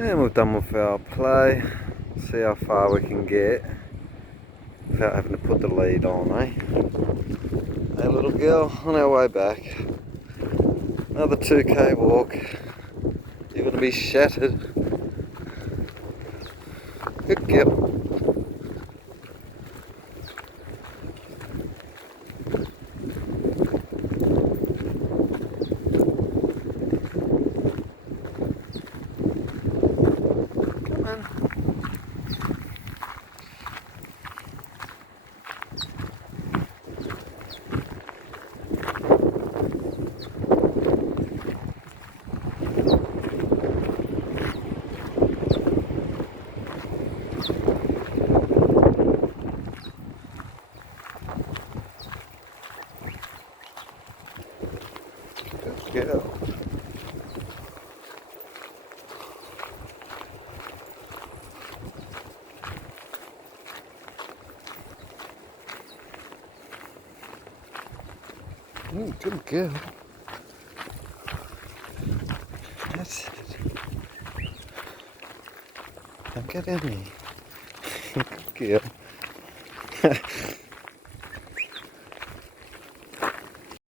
And we've done with our play. See how far we can get without having to put the lead on, eh? Hey little girl, on our way back. Another 2k walk. You're going to be shattered. Good girl. Come on. Good girl. Good girl. That's it. Don't get in me. Good girl.